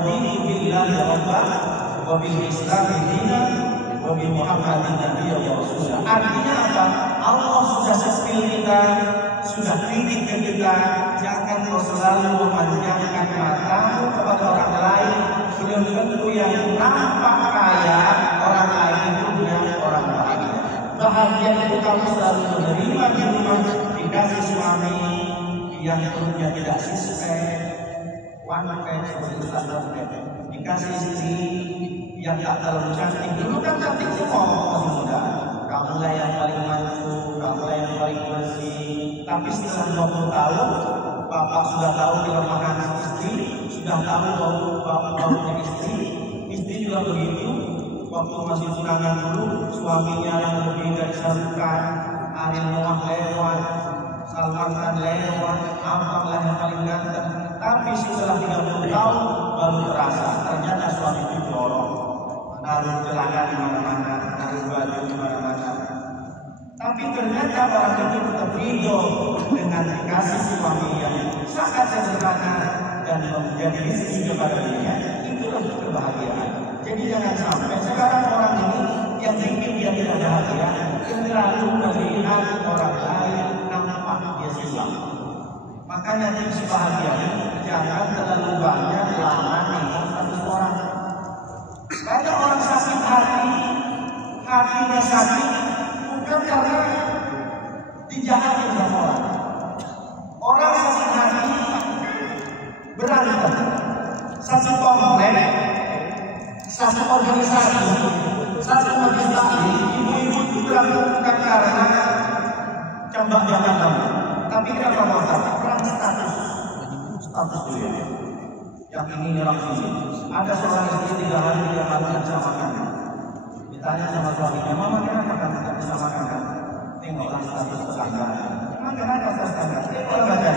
raditu billahi rabban wa bil islami dinan wa bi Muhammadin nabiyyan wa rasulah. Artinya apa? Allah sudah sepil kita, sudah kritik ke kita. Jangan kau selalu memanjangkan matamu kepada orang lain. Belum tentu yang nampak kaya orang lain itu yang orang lain. Bahagia itu kamu selalu menerima di rumah, dikasih suami yang perutnya tidak sispek, wantek seperti Ustaz Rahmat, dikasih istri yang tak terlalu cantik. Dulu kan cantik semua masih muda. Kamulah yang paling mancung, kamulah yang paling bersih. Tapi setelah 20 tahun, bapak sudah tahu kelemahan istri, sudah tahu baunya istri. Istri juga begitu. Waktu masih tunangan dulu, suaminya yang lebih dari sarukan, Ariel Noah lewat, Salman Khan lewat, Abang lah yang paling ganteng. Tapi setelah 30 tahun baru terasa ternyata suami itu jorok, naruh celana di mana-mana, naruh baju di mana-mana. Tapi ternyata orang itu tetap ridho dengan dikasih suami yang sangat sederhana dan menjadi istri kepada dirinya. Itulah kebahagiaan. Jadi jangan sampai sekarang orang ini yang bikin dia tidak bahagia, terlalu melihat orang lain nampak dia silam. Makanya tips bahagia jangan terlalu banyak lama dengan satu orang. Banyak orang sakit hati, hatinya sakit bukan karena dijahatin sama orang. Orang sakit hati berantem, satu komplek, satu organisasi, satu majelis taklim, ibu-ibu itu berantem bukan karena cambak jabatan, tapi kenapa berantem? Perang status dulu ya. Yang ini nyerang sini. Ada seorang istri 3 hari yang sama kami. Ditanya sama suaminya, mama kenapa kamu tak bisa makan kan? Tengoklah status tetangga. Emang kenapa status tetangga? Dia kalau baca,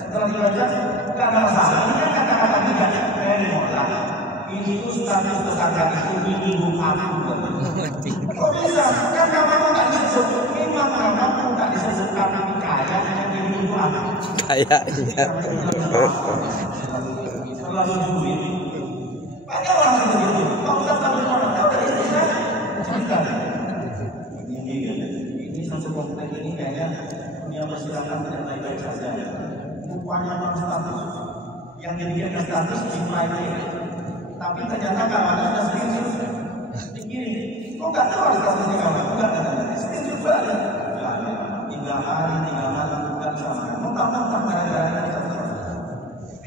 setelah dibaca, gak masalah. Ini kan kata-kata tidak. Tengoklah. Ini itu status tetangga itu menyinggung aku. Oh bisa, kan kamu tak disebut. Memang kamu tak disebut kami kaya yang menyinggung aku. Kayaknya. Terlalu duit. Banyak orang yang begitu. Kalau kita tahu orang tahu dari istri saya, cerita. Ini satu komplek ini kayaknya punya masyarakat tidak baik-baik saja. Rupanya orang status yang diberikan status di private. Tapi ternyata kawannya sudah screenshot. Dikirim. Kok nggak tahu statusnya kawan? Enggak ada. Screenshot balik. 3 hari, 3 malam bukan sama. Mentang-mentang gara-gara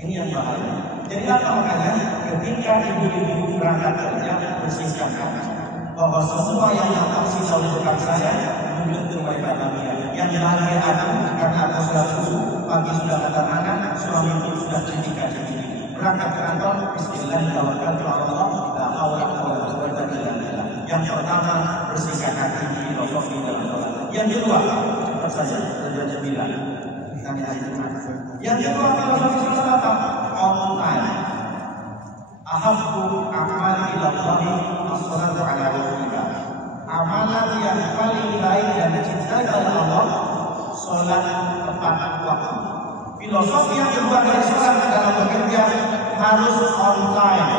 ini yang bahaya. Jadi apa makanya ketika ibu-ibu berangkat kerja bersihkan hati bahwa semua yang nampak sisa bukan saya belum tentu mereka bahagia. Yang bahagia aku karena aku sudah susu, pagi sudah kata anak, suami itu sudah cerita. Berangkat ke kantor, Bismillahirrahmanirrahim. La haula wala quwwata illa billah. Yang pertama bersihkan hati, filosofi dalam sholat. Yang kedua, cepat saja belajar bilang. Yang kedua filosofi sholat apa? On time. Ahabbu amal ila Allahi as-salatu ala rasulillah. Amalan yang paling baik dan dicintai oleh Allah, sholat tepat waktu. Filosofi yang kedua dari sholat dalam bekerja harus on time.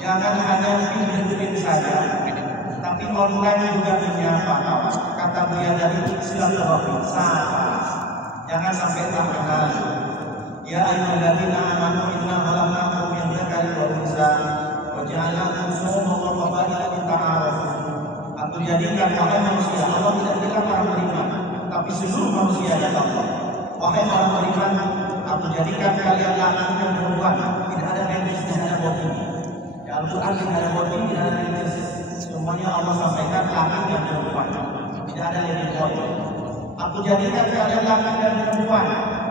Jangan hanya pindah-pindah saja, tapi on time juga menyapa kawan. Kata beliau dari silaturahmi, sahabat. Jangan sampai tak kenal. Ya ayyuhalladzina amanu inna khalaqnakum min dzakarin wa unsa wa ja'alnakum shu'uban wa qabaila lita'arafu. Aku jadikan wahai manusia, Allah tidak bilang orang beriman, tapi seluruh manusia ya Allah. Wahai orang beriman, aku jadikan kalian laki dan perempuan, tidak ada fetish, tidak ada body. Di Al-Quran tidak ada body, tidak ada fetish. Semuanya Allah sampaikan laki dan perempuan, tidak ada lebih body. Aku jadikan kalian laki dan perempuan,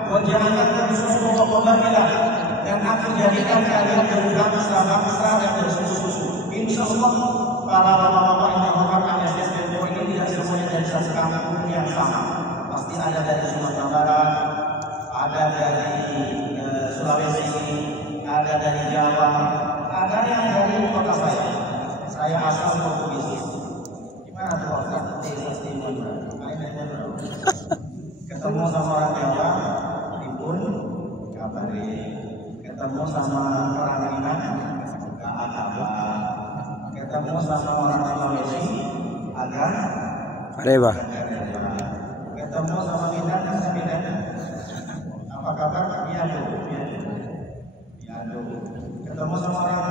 wajahkan shu'uban wa qabaila, dan aku jadikan kalian berbangsa-bangsa dan bersuku-suku. Insyaallah para bapak-bapak yang mengharapkan SDM ini tidak semuanya dari satu kampung yang sama. Pasti ada dari Sumatera Barat, ada dari Sulawesi, ada dari Jawa, ada yang dari kota saya. Saya asal Portugis. Gimana tuh Ustaz? Ketemu sama orang Jawa, Tribun, kabari. Ketemu sama sama orang Minang agak Abah, ketemu sama orang Sulawesi agak Areba, ketemu sama Minang apa kabar? Piado. Ketemu sama orang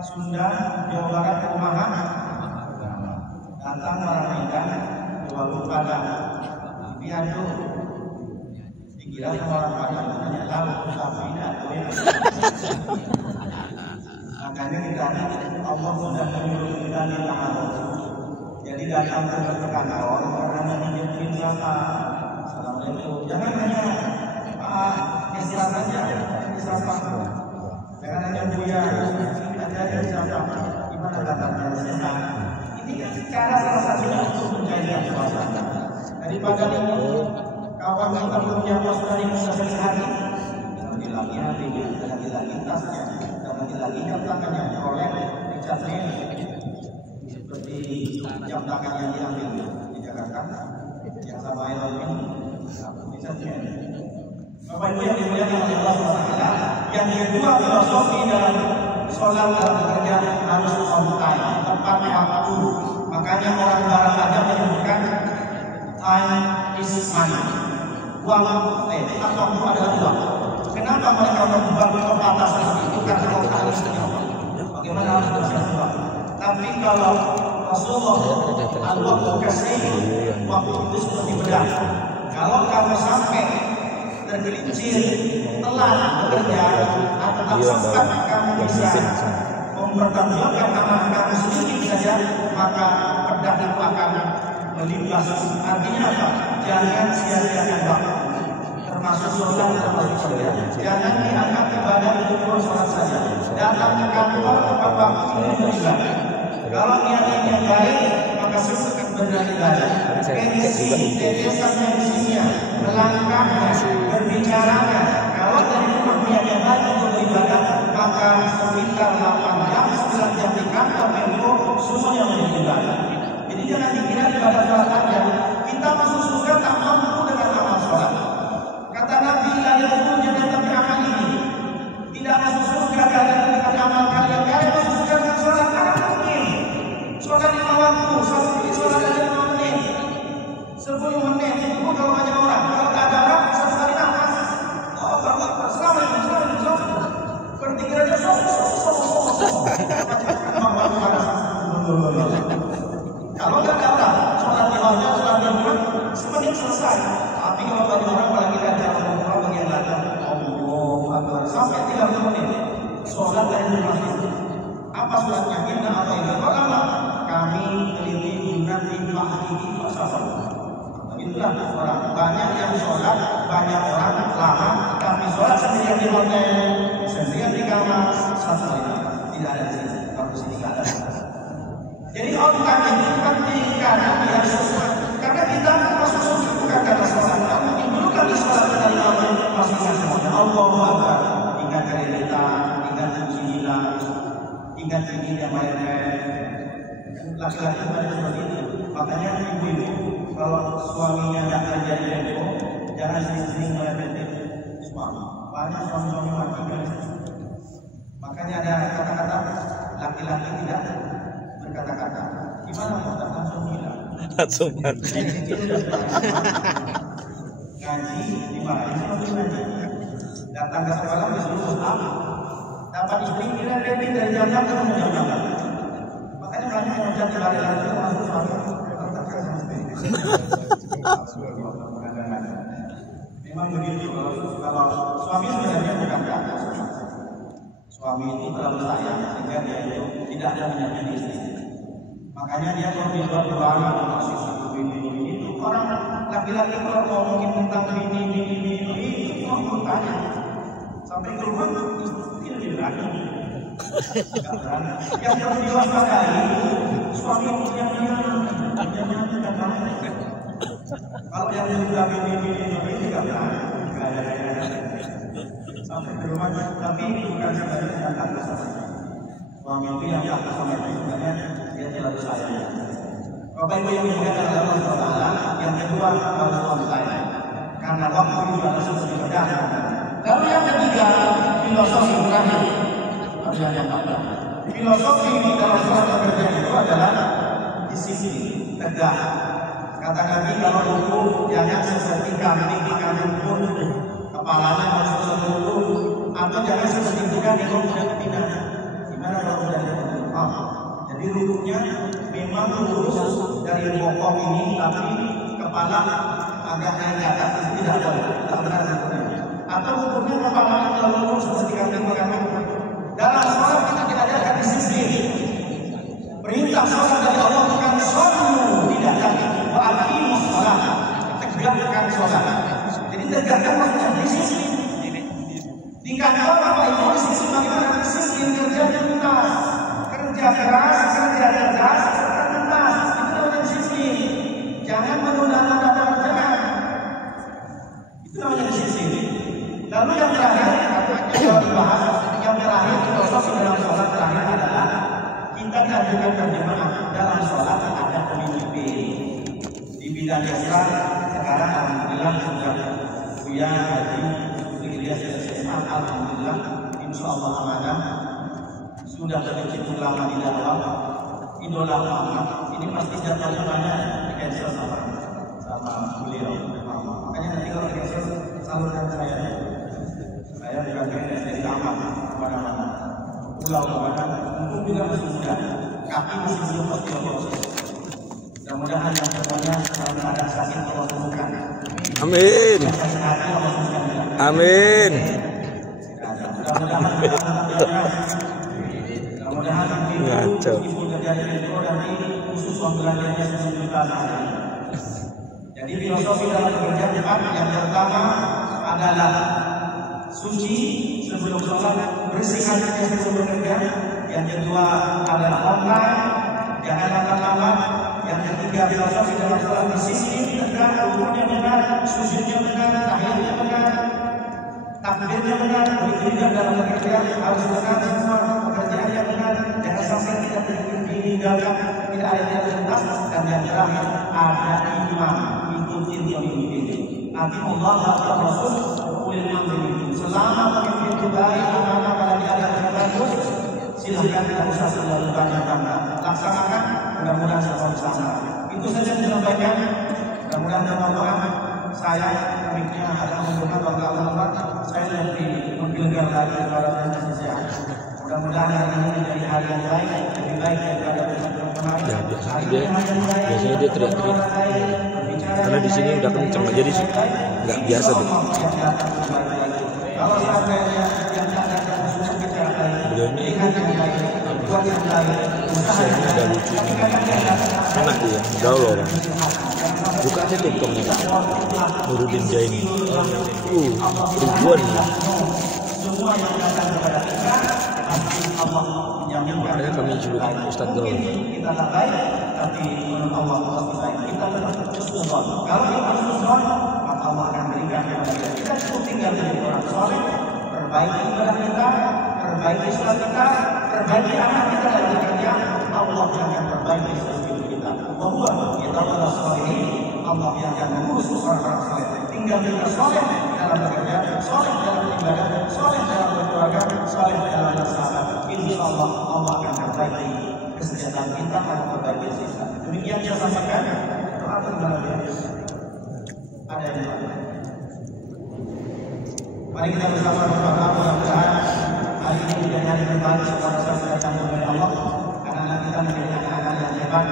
Sunda, Jawa Barat, Kumaha, datang orang Minang, Jawa Padang, Piado. Dikira sama orang Padang, hanya tahu tapi tidak tahu ya. Makanya kita Allah sudah menyuruh kita di ta'aruf. Jadi datang ke kantor karena menunjukin siapa. Assalamualaikum. Jangan hanya Islam saja, Islam. Jangan hanya Buya, ada siapa. Gimana kabarnya sehat? Ini cara salah satunya untuk menjaga suasana. Daripada kawan kita punya suasana yang sudah hati, ganti lagi hatinya, ganti lagi tasnya, ganti lagi jam tangannya, Rolex, Richard Mille, seperti jam tangannya diambil di Jakarta, yang sama Elon Richard Mille. Bapak Ibu yang dimuliakan oleh Allah SWT, yang kedua filosofi dalam sholat dalam bekerja harus on time, tepat waktu. Makanya orang barat saja menyebutkan time is money. Uang waktu adalah uang. Kenapa mereka membangun pepatah seperti itu? Karena Allah harus menjawab. Bagaimana harus bersiap-siap? Tapi kalau Rasulullah al-waqtu kasih, waktu itu seperti pedang. Kalau kamu sampai tergelincir, telat bekerja, atau sempat kamu bisa mempertanggungjawabkan amanah kamu sedikit saja, maka pedang itu akan melimpas. Artinya apa? Jangan sia-siakan waktu, termasuk sholat, termasuk kerja. Jangan dianggap ibadah itu cuma sholat saja. Datang ke kantor tepat waktu itu ibadah. Kalau niatnya yang baik, maka sesuai benar ibadah. Kebiasaan medisinya, melangkahnya, berbicaranya. Kalau dari rumah niatnya baik untuk beribadah, maka sekitar 8 jam, 9 jam di kantor itu semuanya menjadi ibadah. Jadi jangan dikira ibadah sholat saja. Kita masuk surga tak mampu dengan amal sholat. Kata Nabi, kalian itu jangan tapi amal ini. Tidak masuk surga kalian dengan amal kalian. Kalian masuk surga dengan sholat. Karena mungkin sholat 5 waktu, sholat aja 5 menit, 10 menit. Itu kalau banyak orang. Kalau tak ada orang, 1 kali nafas. Oh, Bapak, selamat. Bertiga aja, kalau nggak ada orang, sholat 5 jam, sholat 2 jam, semenit selesai. Tapi kalau banyak orang, apalagi ada orang bagian datang, Allah, sampai 30 menit, sholat dari masjid. Apa sholatnya? Inna atau inna Allah, kami teliti nanti hakiki pasal. Itulah orang banyak yang sholat, banyak orang lama, tapi sholat sendirian di hotel, sendirian di kamar, satu tidak ada di sini. Kalau sini tidak ada. Jadi orang itu penting karena dia sesuai. Karena kita masuk surga bukan karena sholat. Mungkin dulu kami sholat dari awal masuk semuanya. Allah Akbar. Ingat cerita, ingat pujinya, ingat tingginya mereka. Laki-laki pada seperti itu. Makanya ibu-ibu kalau suaminya tidak kerja di Tempo, jangan sering-sering melepeti suami. Banyak suami-suami mati. Makanya ada kata-kata laki-laki tidak berkata-kata. Gimana kita langsung hilang? Langsung mati. Ngaji dimarahin seperti ngaji. Datang ke sekolah disuruh dapat istri kira lebih dari jam 6 ke jam 8. Makanya banyak yang jadi lari-lari itu masuk suami. Memang begitu. Kalau suami sebenarnya bukan kata. Suami itu terlalu sayang sehingga dia itu tidak ada menyakiti istri. Makanya dia kalau dibuat doa masih ini itu orang laki-laki kalau ngomongin tentang ini itu mau tanya sampai ke rumah itu berani. Yang perlu diwaspadai suami yang kalau yang sudah ini tidak berani. Sampai ke rumah, tapi ini bukan sebenarnya yang kata suami itu yang kata sama itu sebenarnya dia terlalu sayang. Bapak Ibu yang dimuliakan oleh Allah SWT, yang kedua harus on time. Karena waktu itu adalah seperti pedang. Lalu yang ketiga, filosofi terakhir. Filosofi di dalam sholat bekerja itu adalah disiplin, tegak. Kata Nabi, kalau ruku jangan seperti kambing ikan rumput, kepalanya harus tertutup, atau jangan seperti ikan yang sudah pindah. Gimana kalau sudah tertutup? Jadi rukunya memang lurus dari bokong ini, tapi kepala agak naik ke atas, itu tidak boleh, tidak benar rukunya. Atau rukunya kepala terlalu lurus seperti kambing ikan rumput. Dalam sholat kita tidak ada disiplin. Perintah sholat dari Allah bukan shollu tidak lagi. Wa aqimus sholat, tegakkan sholat. Jadi tegakkan maksudnya disiplin. Di kantor Bapak Ibu disiplin bagaimana? Disiplin kerja tuntas, kerja keras, kerja cerdas, serta tuntas. Itu namanya disiplin. Jangan menunda-nunda pekerjaan. Itu namanya disiplin. Lalu yang terakhir, kalau dibahas, yang terakhir filosofi dalam sholat terakhir adalah kita diajarkan terjemahan dalam sholat ada pemimpin. Di bidang Islam sekarang alhamdulillah sudah Buya Haji Ilyas SMA, alhamdulillah insya Allah amanah sudah begitu lama di dalam idola lama. Ini pasti jadwalnya banyak di cancel sama beliau. Makanya nanti kalau di cancel salurkan saya bukan PNS dari aman kemana-mana, pulau kemana, untuk juga masih muda, kaki masih belum osteoporosis. Mudah-mudahan yang semuanya dalam keadaan sakit Allah sembuhkan. Amin. Amin. Mudah-mudahan ibu terjadi itu nanti khusus pembelajarannya 10 juta sehari. Jadi filosofi dalam bekerja yang pertama adalah suci sebelum sholat, bersihkan hati sebelum bekerja. Yang kedua adalah online, jangan lambat-lambat. Yang ketiga filosofi dalam sholat, disiplin, tegak, rukunya benar, sujudnya benar, tahiyatnya benar, takbirnya benar. Begitu juga dalam bekerja harus benar semua, pekerjaannya benar. Jangan sampai kita ditinggalkan, tidak ada yang lintas. Dan yang terakhir ada imam, ikutin pemimpin. Nanti Allah dan Rasul selama pemimpin itu baik, amanah, pada diadat yang bagus, silahkan tidak usah selalu banyak-banyak. Laksanakan, mudah-mudahan semua bersama. Itu saja yang disampaikan. Mudah-mudahan teman-teman saya mikirnya ada menggunakan bangga Allah, saya lebih menggelegar lagi kepada kasih sehat. Mudah-mudahan hari ini menjadi hari yang baik, lebih baik daripada kemarin. Biasanya dia teriak-teriak. Karena di sini udah kenceng, jadi nggak biasa deh. Beliau ini saya ada lucunya, enak dia, gaul orang. Buka aja TikToknya Kak, Nurudin Jaini, ribuan ya. Makanya kami julukan Ustadz Gaul. Kita tak baik, tapi menurut Allah pasti baik. Kita tetap husnuzon. Kalau kita husnuzon, maka Allah akan berikan kepada kita. Kita cukup tinggal jadi orang soleh, perbaiki ibadah kita, perbaiki sholat kita, perbaiki anak kita dan bekerja. Allah yang akan perbaiki seluruh kita. Bahwa kita adalah soleh, Allah yang akan mengurus orang-orang soleh. Tinggal kita soleh dalam bekerja, soleh dalam ibadah, soleh dalam berkeluarga, soleh dalam bersahabat. Insya Allah Allah akan perbaiki kesejahteraan kita, akan perbaiki sisa. Demikian saya sampaikan. Doa terbaik. Ada yang lain. Mari kita bersama berdoa mudah-mudahan hari ini menjadi hari terbaik setelah saya datang kepada Allah. Anak-anak kita menjadi anak-anak yang hebat.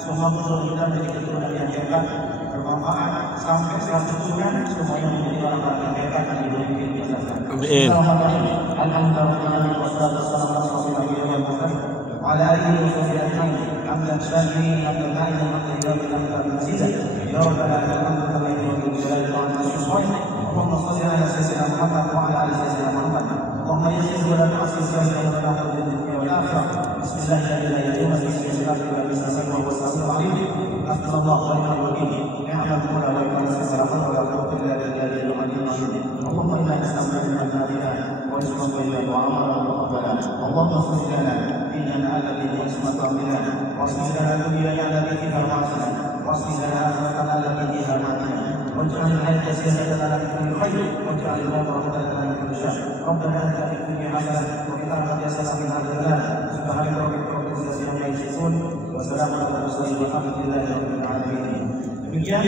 Semua keturunan kita menjadi keturunan yang hebat, bermanfaat sampai 100 keturunan. Semua yang menjadi orang-orang yang hebat dan diberkati biasa. Amin. Alhamdulillah wassalatu wassalamu ala rasulillah wa ala alihi wa sahbihi ajma'in. Hamdan syakirin, hamdan na'iman, hamdan ilahi, hamdan mazidah. Ya Rabbana lakal hamdu kama yanbaghi li jalali wajhika. اللهم صل على سيدنا محمد وعلى ال سيدنا محمد. اللهم يسر ولا تعسر سيدنا محمد في الدنيا والاخره. بسم الله الذي لا يضر اسمه شيئا ولا يسمى وهو السميع العليم. احسن الله ونعم الوكيل. نعم المولى ونعم النصير. ولا حول ولا قوه الا بالله العلي العظيم. اللهم انا نسالك من نافعا ورزقا طيبا وعملا متقبلا. اللهم اصلح لنا ديننا الذي هو عصمه امرنا، واصلح لنا دنيانا التي فيها معاشنا، واصلح لنا اخرتنا التي فيها معادنا. واجعل الحياة زيادة لنا في كل خير واجعل الموت راحة لنا من كل شر ربنا آتنا في الدنيا حسنة وفي الآخرة حسنة وقنا عذاب النار سبحان ربك رب العزة عما يصفون وسلام على المرسلين والحمد لله رب العالمين. Demikian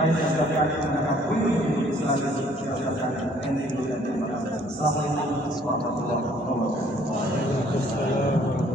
ayat yang sudah kami mengakui di Islam kita katakan dan terima kasih. Assalamualaikum warahmatullahi wabarakatuh.